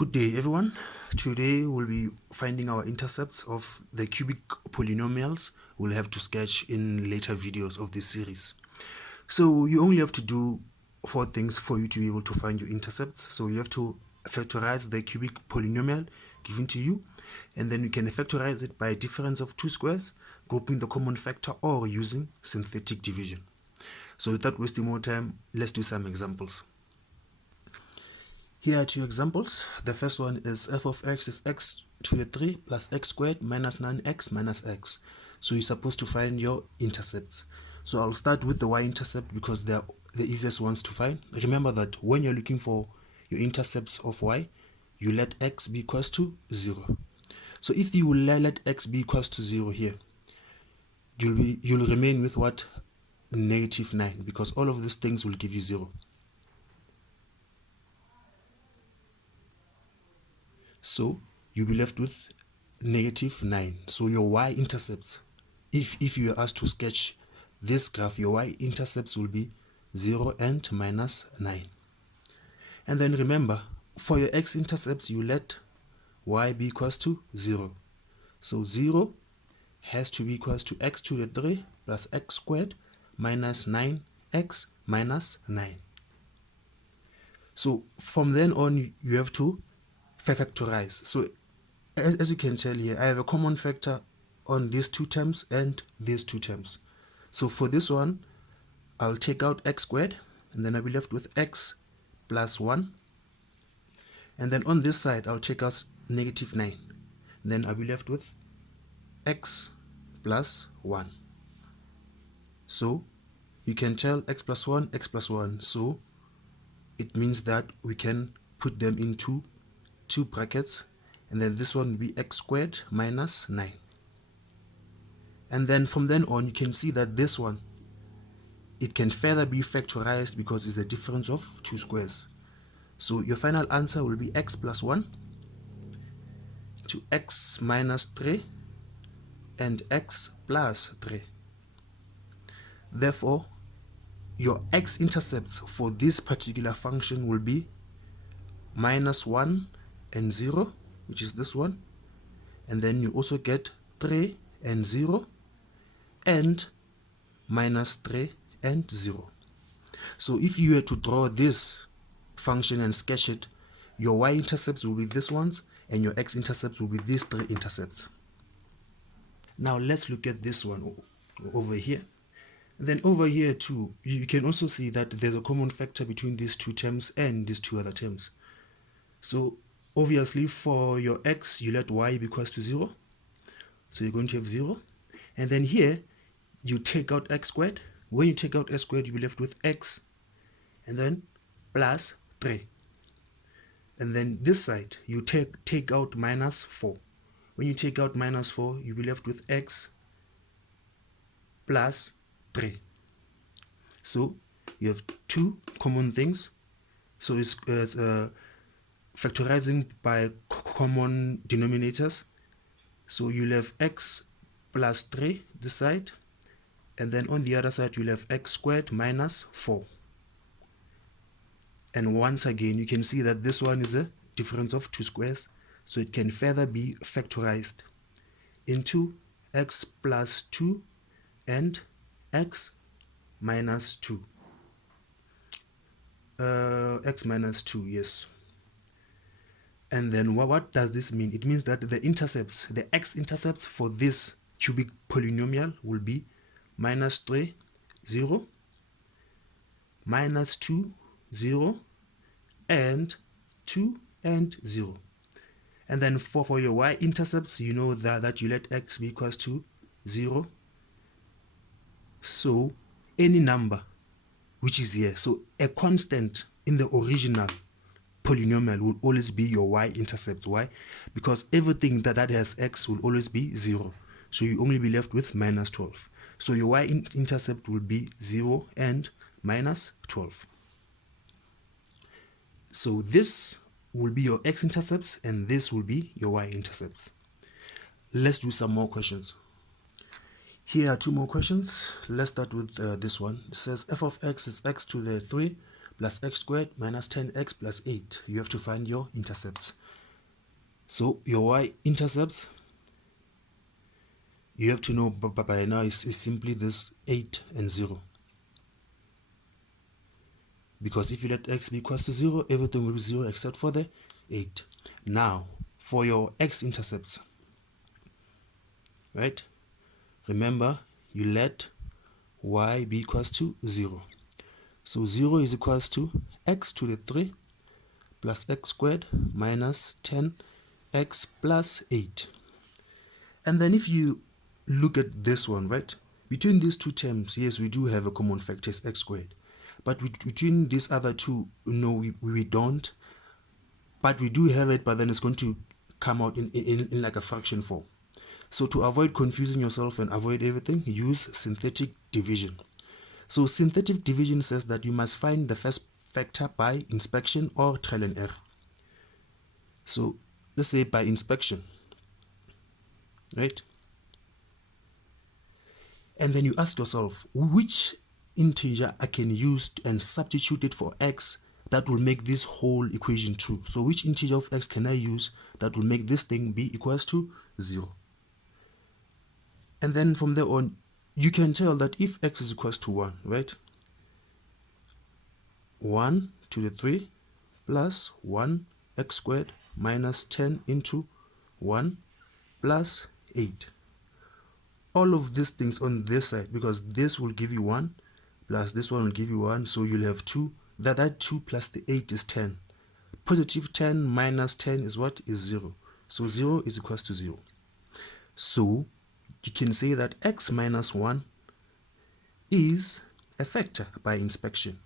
Good day everyone. Today we'll be finding our intercepts of the cubic polynomials we'll have to sketch in later videos of this series. So you only have to do 4 things for you to be able to find your intercepts. So you have to factorize the cubic polynomial given to you, and then you can factorize it by a difference of 2 squares, grouping the common factor or using synthetic division. So without wasting more time, let's do some examples. Here are 2 examples. The first one is f of x is x to the 3 plus x squared minus 9x minus x. So you're supposed to find your intercepts. So I'll start with the y-intercept because they're the easiest ones to find. Remember that when you're looking for your intercepts of y, you let x be equals to 0. So if you let x be equals to 0 here, you'll remain with what? Negative 9, because all of these things will give you 0. So you'll be left with negative 9. So your y-intercepts, if you are asked to sketch this graph, your y-intercepts will be 0 and minus 9. And then remember, for your x-intercepts, you let y be equals to 0. So 0 has to be equals to x to the 3 plus x squared minus 9x minus 9. So from then on, you have to factorize. So as you can tell here, I have a common factor on these 2 terms and these 2 terms. So for this one, I'll take out x squared, and then I'll be left with x plus 1. And then on this side, I'll take out negative 9. Then I'll be left with x plus 1. So you can tell x plus 1, x plus 1. So it means that we can put them into 2 brackets, and then this one will be x squared minus 9. And then from then on, you can see that this one, it can further be factorized because it's the difference of 2 squares. So your final answer will be x plus 1 to x minus 3 and x plus 3. Therefore, your x-intercepts for this particular function will be minus 1 and 0, which is this one, and then you also get 3 and 0 and minus 3 and 0. So if you were to draw this function and sketch it, your y-intercepts will be these ones and your x-intercepts will be these 3 intercepts. Now let's look at this one over here. And then over here too, you can also see that there's a common factor between these 2 terms and these 2 other terms. So obviously for your x, you let y be equals to 0. So you're going to have 0. And then here, you take out x squared. When you take out x squared, you'll be left with x. And then plus 3. And then this side, you take out minus 4. When you take out minus 4, you'll be left with x plus 3. So you have 2 common things. So it's factorizing by common denominators. So you'll have x plus 3 this side, and then on the other side you'll have x squared minus 4. And once again, you can see that this one is a difference of 2 squares, so it can further be factorized into x plus 2 and x minus 2. X minus 2, yes. And then what does this mean? It means that the intercepts, the x-intercepts for this cubic polynomial will be minus 3, 0, minus 2, 0, and 2 and 0. And then for your y-intercepts, you know that you let x be equals to 0. So any number which is here, so a constant in the original polynomial will always be your y-intercept. Why? Because everything that has x will always be 0. So you only be left with minus 12. So your y-intercept will be 0 and minus 12. So this will be your x-intercepts and this will be your y-intercepts. Let's do some more questions. Here are 2 more questions. Let's start with this one. It says f of x is x to the 3 plus x squared minus 10x plus 8. You have to find your intercepts. So your y-intercepts, you have to know by now is simply this 8 and 0. Because if you let x be equals to 0, everything will be 0 except for the 8. Now, for your x-intercepts, right? Remember, you let y be equals to 0. So 0 is equals to x to the 3 plus x squared minus 10x plus 8. And then if you look at this one, right? Between these two terms, yes, we do have a common factor, is x squared. But between these other two, no, we don't. But we do have it, but then it's going to come out in like a fraction form. So to avoid confusing yourself and avoid everything, use synthetic division. So synthetic division says that you must find the first factor by inspection or trial and error. So let's say by inspection, right? And then you ask yourself, which integer I can use and substitute it for x that will make this whole equation true. So which integer of x can I use that will make this thing be equals to 0? And then from there on, you can tell that if x is equals to 1, right? 1 to the 3 plus 1 x squared minus 10 into 1 plus 8. All of these things on this side, because this will give you 1 plus this one will give you 1, so you'll have 2. That 2 plus the 8 is 10. Positive 10 minus 10 is what? Is 0. So 0 is equals to 0. So you can say that x minus 1 is a factor by inspection.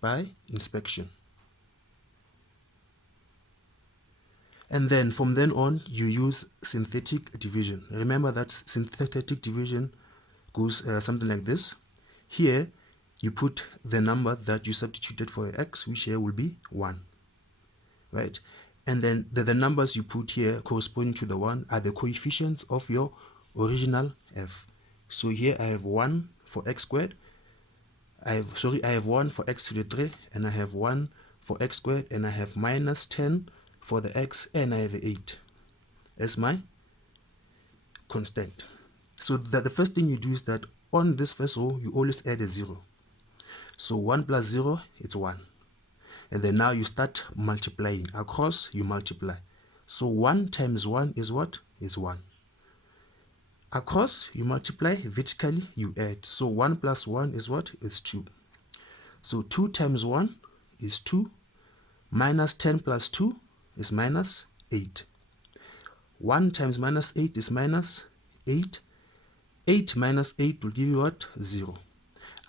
By inspection. And then from then on, you use synthetic division. Remember that synthetic division goes something like this. Here, you put the number that you substituted for x, which here will be 1. Right? And then the numbers you put here corresponding to the 1 are the coefficients of your original f. So here I have 1 for x squared. I have 1 for x to the 3, and I have 1 for x squared, and I have minus 10 for the x, and I have 8 as my constant. So that the first thing you do is that on this first row, you always add a 0. So 1 plus 0, it's 1. And then now you start multiplying. Across, you multiply. So 1 times 1 is what? Is 1. Across, you multiply. Vertically, you add. So 1 plus 1 is what? Is 2. So 2 times 1 is 2. Minus 10 plus 2 is minus 8. 1 times minus 8 is minus 8. 8 minus 8 will give you what? 0.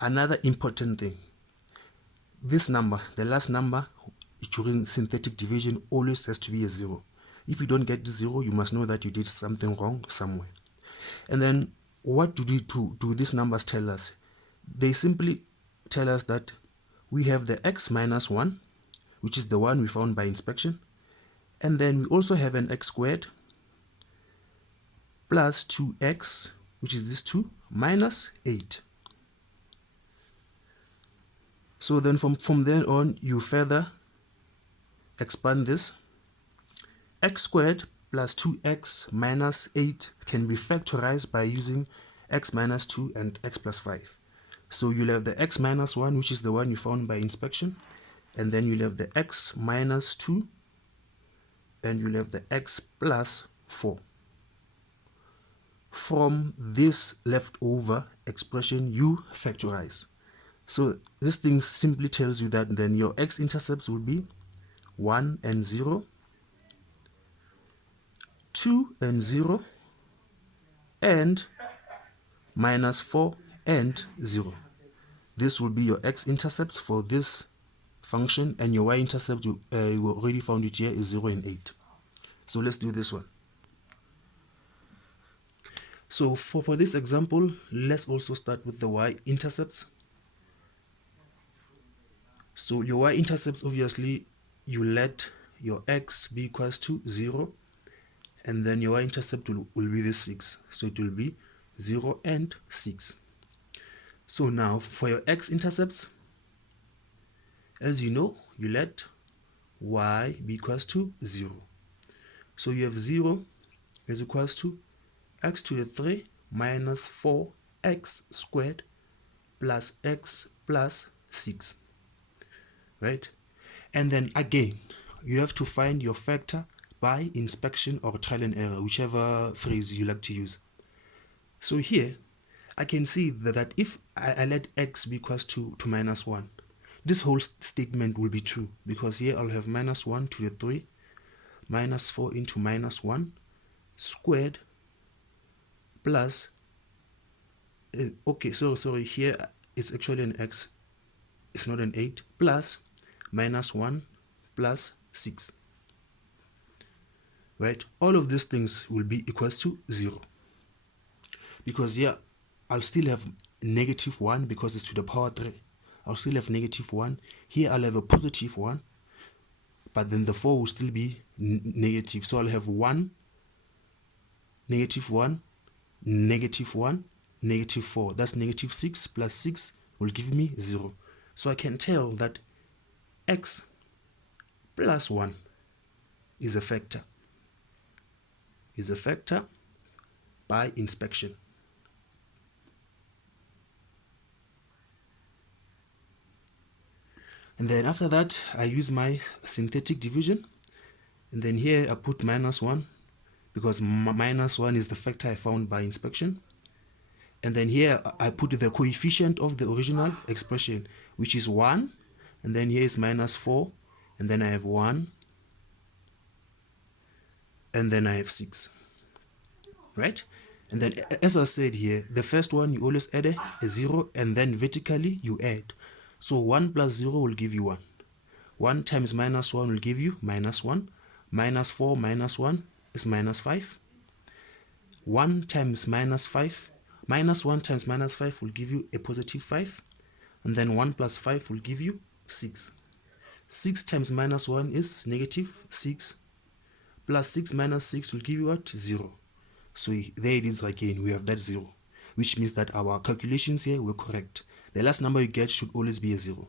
Another important thing. This number, the last number during synthetic division, always has to be a 0. If you don't get the 0, you must know that you did something wrong somewhere. And then what do these numbers tell us? They simply tell us that we have the x minus 1, which is the one we found by inspection. And then we also have an x squared plus 2x, which is this 2, minus 8. So then from then on, you further expand this. X squared plus 2x minus 8 can be factorized by using x minus 2 and x plus 5. So you'll have the x minus 1, which is the one you found by inspection. And then you'll have the x minus 2. And you'll have the x plus 4. From this leftover expression, you factorize. So this thing simply tells you that then your x-intercepts will be 1 and 0, 2 and 0, and minus 4 and 0. This will be your x-intercepts for this function, and your y-intercept, you already found it here, is 0 and 8. So let's do this one. So for this example, let's also start with the y-intercepts. So your y-intercepts, obviously, you let your x be equals to 0, and then your y-intercept will be this 6. So it will be 0 and 6. So now for your x-intercepts, As you know, you let y be equals to 0. So you have 0 is equals to x to the 3 minus 4x squared plus x plus 6, right? And then again, you have to find your factor by inspection or trial and error, whichever phrase you like to use. So here, I can see that if I let x be equals to minus 1, this whole statement will be true, because here I'll have minus 1 to the 3 minus 4 into minus 1 squared plus, okay, so sorry, here it's actually an x, it's not an 8, plus minus 1 plus 6, right? All of these things will be equals to 0, because here I'll still have negative 1 because it's to the power 3. I'll still have negative 1. Here I'll have a positive 1, but then the 4 will still be negative. So I'll have 1, negative 1, negative 1, negative 4. That's negative 6 plus 6 will give me 0. So I can tell that x plus 1 is a factor. Is a factor by inspection. And then after that, I use my synthetic division. And then here I put minus 1, because minus 1 is the factor I found by inspection. And then here I put the coefficient of the original expression, which is 1. And then here is minus 4. And then I have 1. And then I have 6. Right? And then, as I said here, the first one you always add a 0, and then vertically you add. So 1 plus 0 will give you 1. 1 times minus 1 will give you minus 1. Minus 4 minus 1 is minus 5. 1 times minus 5. Minus 1 times minus 5 will give you a positive 5. And then 1 plus 5 will give you 6. 6 times minus 1 is negative 6. Plus 6 minus 6 will give you what? 0. So there it is again, we have that 0. Which means that our calculations here were correct. The last number you get should always be a 0.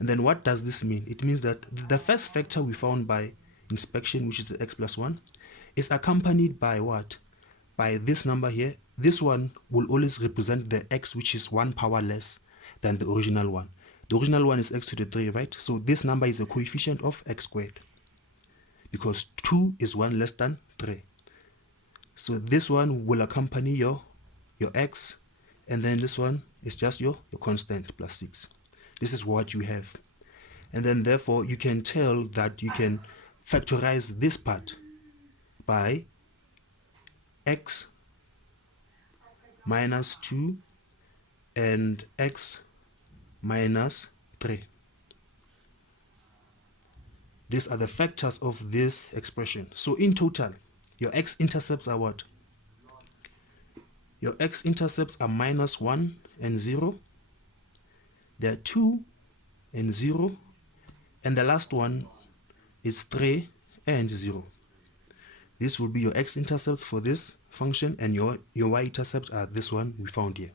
And then what does this mean? It means that the first factor we found by inspection, which is the x plus 1, is accompanied by what? By this number here. This one will always represent the x, which is 1 power less than the original one. The original one is x to the 3, right? So this number is a coefficient of x squared, because 2 is 1 less than 3. So this one will accompany your x, and then this one is just your constant plus 6. This is what you have. And then therefore you can tell that you can factorize this part by x minus 2 and x minus 3. These are the factors of this expression. So in total, your x-intercepts are what? Your x-intercepts are minus 1 and 0. There are 2 and 0. And the last one is 3 and 0. This will be your x-intercepts for this function, and your y-intercepts are this one we found here.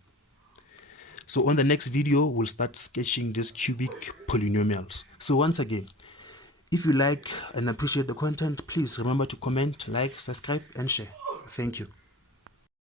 So on the next video, we'll start sketching these cubic polynomials. So once again, if you like and appreciate the content, please remember to comment, like, subscribe, and share. Thank you.